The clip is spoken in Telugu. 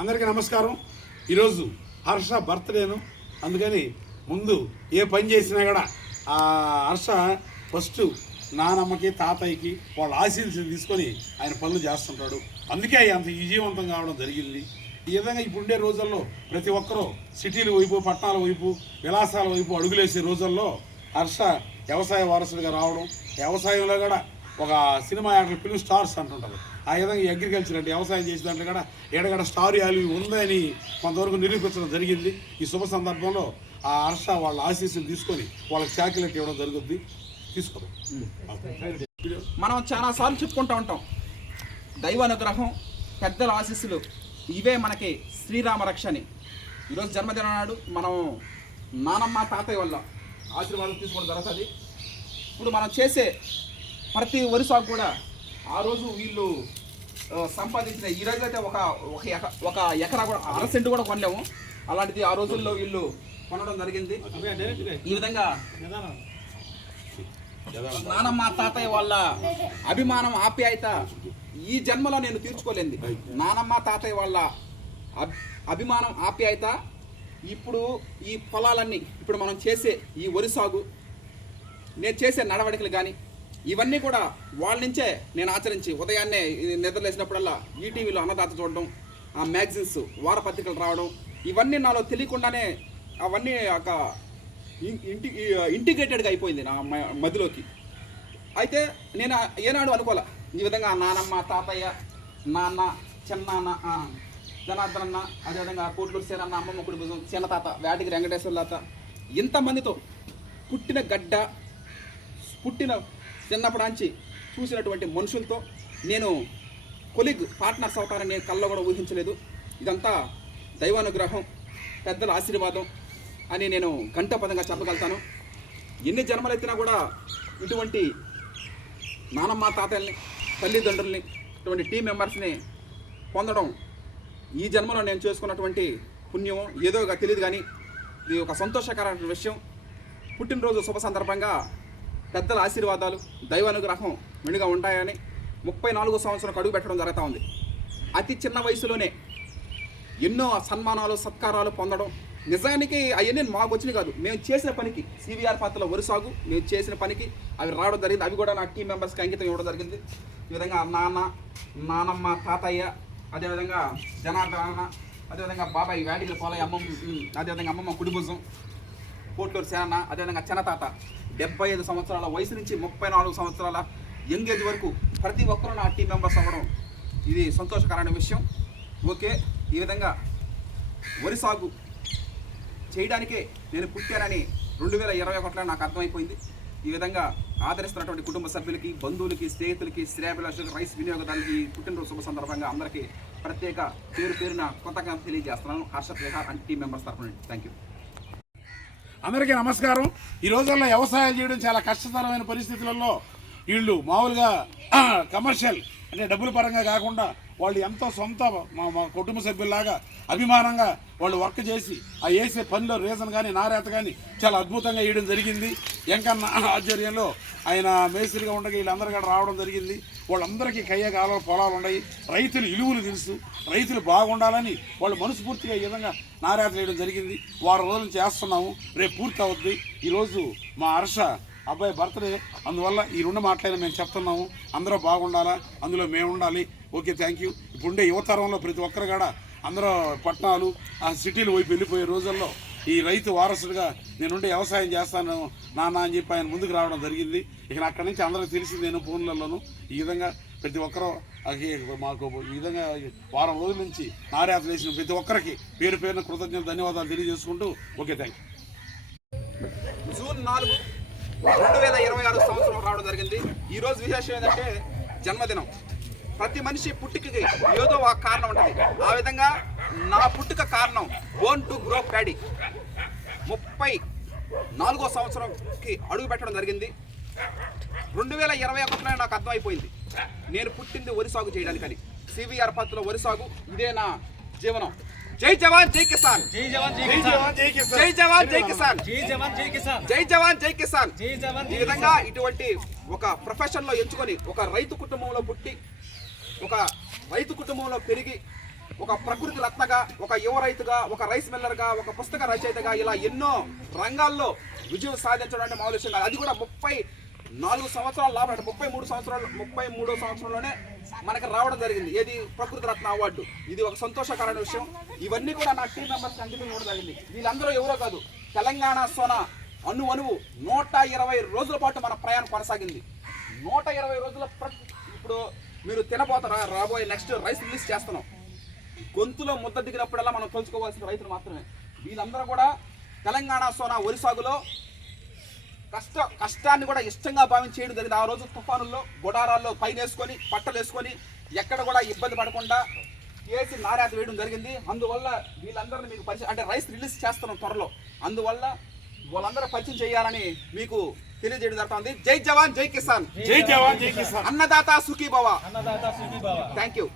అందరికీ నమస్కారం. ఈరోజు హర్ష బర్త్డేను, అందుకని ముందు ఏ పని చేసినా కూడా ఆ హర్ష ఫస్ట్ నానమ్మకి తాతయ్యకి వాళ్ళ ఆశీస్సులు తీసుకొని ఆయన పనులు చేస్తుంటాడు. అందుకే అంత విజయవంతం కావడం జరిగింది. ఈ విధంగా ఇప్పుడుండే రోజుల్లో ప్రతి ఒక్కరూ సిటీల వైపు, పట్టణాల వైపు, విలాసాల వైపు అడుగులేసే రోజుల్లో హర్ష వ్యవసాయ వారసుడిగా రావడం, వ్యవసాయంలో కూడా ఒక సినిమా యాక్టర్, ఫిల్మ్ స్టార్స్ అంటుంటారు. ఆ విధంగా అగ్రికల్చర్ అంటే వ్యవసాయం చేసే దాంట్లో కూడా ఎడగడ స్టార్ వాల్యూ ఉందని కొంతవరకు నిరూపించడం జరిగింది. ఈ శుభ సందర్భంలో ఆ హర్ష వాళ్ళ ఆశీస్సులు తీసుకొని వాళ్ళకి చాక్లెట్ ఇవ్వడం జరుగుద్ది. తీసుకోవడం మనం చాలాసార్లు చెప్పుకుంటూ ఉంటాం, దైవానుగ్రహం, పెద్దల ఆశీస్సులు ఇవే మనకి శ్రీరామ రక్ష అని. ఈరోజు జన్మదినం నాడు మనం నానమ్మ తాతయ్య వల్ల ఆశీర్వాదం తీసుకోవడం జరుగుతుంది. ఇప్పుడు మనం చేసే ప్రతి వరి సాగు కూడా ఆ రోజు వీళ్ళు సంపాదించిన, ఈ రోజు అయితే ఒక ఎకరా కూడా, అర సెంటు కూడా కొనలేము. అలాంటిది ఆ రోజుల్లో వీళ్ళు కొనడం జరిగింది. ఈ విధంగా నానమ్మ తాతయ్య వాళ్ళ అభిమానం, ఆప్యాయత ఈ జన్మలో నేను తీర్చుకోలేంది. నానమ్మ తాతయ్య వాళ్ళ అభిమానం, ఆప్యాయత ఇప్పుడు ఈ పొలాలన్నీ, ఇప్పుడు మనం చేసే ఈ వరి సాగు, నేను చేసే నడవడికలు కానీ ఇవన్నీ కూడా వాళ్ళ నుంచే నేను ఆచరించి, ఉదయాన్నే నిద్రలేసినప్పుడల్లా ఈటీవీలో అన్నదాత చూడడం, ఆ మ్యాగజైన్స్, వారపత్రికలు రావడం, ఇవన్నీ నాలో తెలియకుండానే అవన్నీ ఒక ఇంటిగ్రేటెడ్గా అయిపోయింది నా మదిలోకి. అయితే నేను ఏనాడు అనుకోలే ఈ విధంగా నానమ్మ, తాతయ్య, నాన్న, చిన్నాన్న, జనార్దనన్న, అదేవిధంగా కోట్లూరు సేనన్న, అమ్మమ్మ కుడి భుజం, చిన్న తాత, వేటికి వెంకటేశ్వర తాత, ఇంతమందితో పుట్టిన గడ్డ, పుట్టిన చిన్నప్పటి నుంచి చూసినటువంటి మనుషులతో నేను కొలీగ్, పార్ట్నర్స్ అవుతారని నేను కళ్ళలో కూడా ఊహించలేదు. ఇదంతా దైవానుగ్రహం, పెద్దల ఆశీర్వాదం అని నేను ఘంటాపదంగా చెప్పగలుగుతాను. ఎన్ని జన్మలెత్తినా కూడా ఇటువంటి నానమ్మ తాతల్ని, తల్లిదండ్రుల్ని, ఇటువంటి టీం మెంబర్స్ని పొందడం ఈ జన్మలో నేను చేసుకున్నటువంటి పుణ్యం ఏదో తెలియదు. కానీ ఇది ఒక సంతోషకరమైన విషయం. పుట్టినరోజు శుభ సందర్భంగా పెద్దల ఆశీర్వాదాలు, దైవానుగ్రహం మెండుగా ఉంటాయని 34వ సంవత్సరం అడుగు పెట్టడం జరుగుతూ ఉంది. అతి చిన్న వయసులోనే ఎన్నో సన్మానాలు, సత్కారాలు పొందడం, నిజానికి అవన్నీ మాకు వచ్చినాయి కాదు, మేము చేసిన పనికి, సివిఆర్ పాత్రలో వరి సాగు మేము చేసిన పనికి అవి రావడం జరిగింది. అవి కూడా నా టీం మెంబర్స్కి అంకితం ఇవ్వడం జరిగింది. ఈ విధంగా నానమ్మ, తాతయ్య, అదేవిధంగా జనార్దన, అదేవిధంగా బాబాయ్ వేటికి పోలయ్య, అదేవిధంగా అమ్మమ్మ కుడి భుజం, కోట్లూరు సేన, అదేవిధంగా చిన్న తాత, 75 సంవత్సరాల వయసు నుంచి 34 సంవత్సరాల యంగ్ ఏజ్ వరకు ప్రతి ఒక్కరూ నా టీం మెంబర్స్ అవ్వడం ఇది సంతోషకరమైన విషయం. ఓకే, ఈ విధంగా వరి సాగు చేయడానికే నేను పుట్టానని 2021లో నాకు అర్థమైపోయింది. ఈ విధంగా ఆదరిస్తున్నటువంటి కుటుంబ సభ్యులకి, బంధువులకి, స్నేహితులకి, శ్రేయాభిలాషులకి, రైస్ వినియోగదారులకి పుట్టినరోజు శుభ సందర్భంగా అందరికీ ప్రత్యేక పేరున కృతజ్ఞతలు తెలియజేస్తున్నాను Harshat Vihar and team members తరఫున. Thank you. అందరికీ నమస్కారం. ఈ రోజుల్లో వ్యవసాయం చేయడం చాలా కష్టతరమైన పరిస్థితులలో వీళ్ళు మామూలుగా కమర్షియల్ అంటే డబ్బుల పరంగా కాకుండా వాళ్ళు ఎంతో సొంత మా కుటుంబ సభ్యుల్లాగా అభిమానంగా వాళ్ళు వర్క్ చేసి ఆ వేసే పనిలో రీజన్ కానీ, నారేత కానీ చాలా అద్భుతంగా వేయడం జరిగింది. వెంకన్న ఆధ్వర్యంలో ఆయన మేస్త్రిగా ఉండగా వీళ్ళందరూ కూడా రావడం జరిగింది. వాళ్ళందరికీ కయ్యగాల పొలాలు ఉన్నాయి, రైతులు ఇలువలు తెలుసు, రైతులు బాగుండాలని వాళ్ళు మనస్ఫూర్తిగా ఈ విధంగా నారేత వేయడం జరిగింది. వారం రోజులు చేస్తున్నాము, రేపు పూర్తి అవుద్ది. ఈరోజు మా హర్ష అబ్బాయి బర్త్డే, అందువల్ల ఈ 2 మాటలైనా మేము చెప్తున్నాము. అందరూ బాగుండాలా, అందులో మేము ఉండాలి. Okay, thank you. ఇప్పుడుండే యువతరంలో ప్రతి ఒక్కరు కూడా అందరూ పట్టణాలు, ఆ సిటీలు వైపు వెళ్ళిపోయే రోజుల్లో ఈ రైతు వారసుడిగా నేనుండి వ్యవసాయం చేస్తాను నాన్న అని చెప్పి ఆయన ముందుకు రావడం జరిగింది. ఇక అక్కడి నుంచి అందరికీ తెలిసింది నేను ఫోన్లలోనూ. ఈ విధంగా ప్రతి ఒక్కరూ మాకు ఈ విధంగా వారం రోజుల నుంచి నార్యాత వేసిన ప్రతి ఒక్కరికి పేరు పేరున కృతజ్ఞతలు, ధన్యవాదాలు తెలియజేసుకుంటూ ఓకే, థ్యాంక్ యూ. జూన్ 4, 2026 సంవత్సరం రావడం జరిగింది. ఈరోజు విశేషం ఏంటంటే జన్మదినం. ప్రతి మనిషి పుట్టుకకి ఏదో ఒక కారణం ఉంటుంది. ఆ విధంగా నా పుట్టుక కారణం బోర్న్ టు గ్రో ప్యాడీ. 34వ సంవత్సరంకి అడుగు పెట్టడం జరిగింది. 2021లో నాకు అర్థమైపోయింది నేను పుట్టింది వరి సాగు చేయడానికని. సివిఆర్ పత్తులో వరి సాగు ఇదే నా జీవనం. జై జవాన్ జై కిసాన్, జై జవాన్ జై కిసాన్, జై జవాన్ జై కిసాన్, జై జవాన్ జై కిసాన్, జై జవాన్ జై కిసాన్. జై జవాన్. ఈ విధంగా ఇటువంటి ఒక ప్రొఫెషన్లో ఎంచుకొని ఒక రైతు కుటుంబంలో పుట్టి, ఒక రైతు కుటుంబంలో పెరిగి ఒక ప్రకృతి రత్నగా, ఒక యువ రైతుగా, ఒక రైస్ మిల్లర్గా, ఒక పుస్తక రచయితగా ఇలా ఎన్నో రంగాల్లో విజయం సాధించడం అంటే మామూలు విషయం కాదు. అది కూడా 34 సంవత్సరాల లాభం, అంటే 33వ సంవత్సరంలోనే మనకి రావడం జరిగింది. ఏది ప్రకృతి రత్న అవార్డు. ఇది ఒక సంతోషకరమైన విషయం. ఇవన్నీ కూడా నా టీం మెంబర్స్ అంకితం ఇవ్వడం జరిగింది. వీళ్ళందరూ ఎవరో కాదు, తెలంగాణ సోనా అణువు 120 రోజుల పాటు మన ప్రయాణం కొనసాగింది. 120 రోజుల ఇప్పుడు మీరు తినబోతారా, రాబోయే నెక్స్ట్ రైస్ రిలీజ్ చేస్తున్నాం. గొంతులో ముద్ద దిగినప్పుడల్లా మనం తలుచుకోవాల్సిన రైతులు మాత్రమే. వీళ్ళందరూ కూడా తెలంగాణ సోనా వరి సాగులో కష్టాన్ని కూడా ఇష్టంగా భావించి చేయడం జరిగింది. ఆ రోజు తుఫానుల్లో గుడారాల్లో పైన వేసుకొని పట్టలు వేసుకొని ఎక్కడ కూడా ఇబ్బంది పడకుండా వేసి నారాత వేయడం జరిగింది. అందువల్ల వీళ్ళందరినీ మీకు పరిచయం, అంటే రైస్ రిలీజ్ చేస్తున్నాం త్వరలో, అందువల్ల వాళ్ళందరూ పరిచయం చేయాలని మీకు తెలియజేయడం జరుగుతుంది. జై జవాన్ జై కిసాన్. జై జవాన్ జై కిసాన్. అన్నదాత సుఖీ భవ. अन्नदाता सुखी भव. Thank you.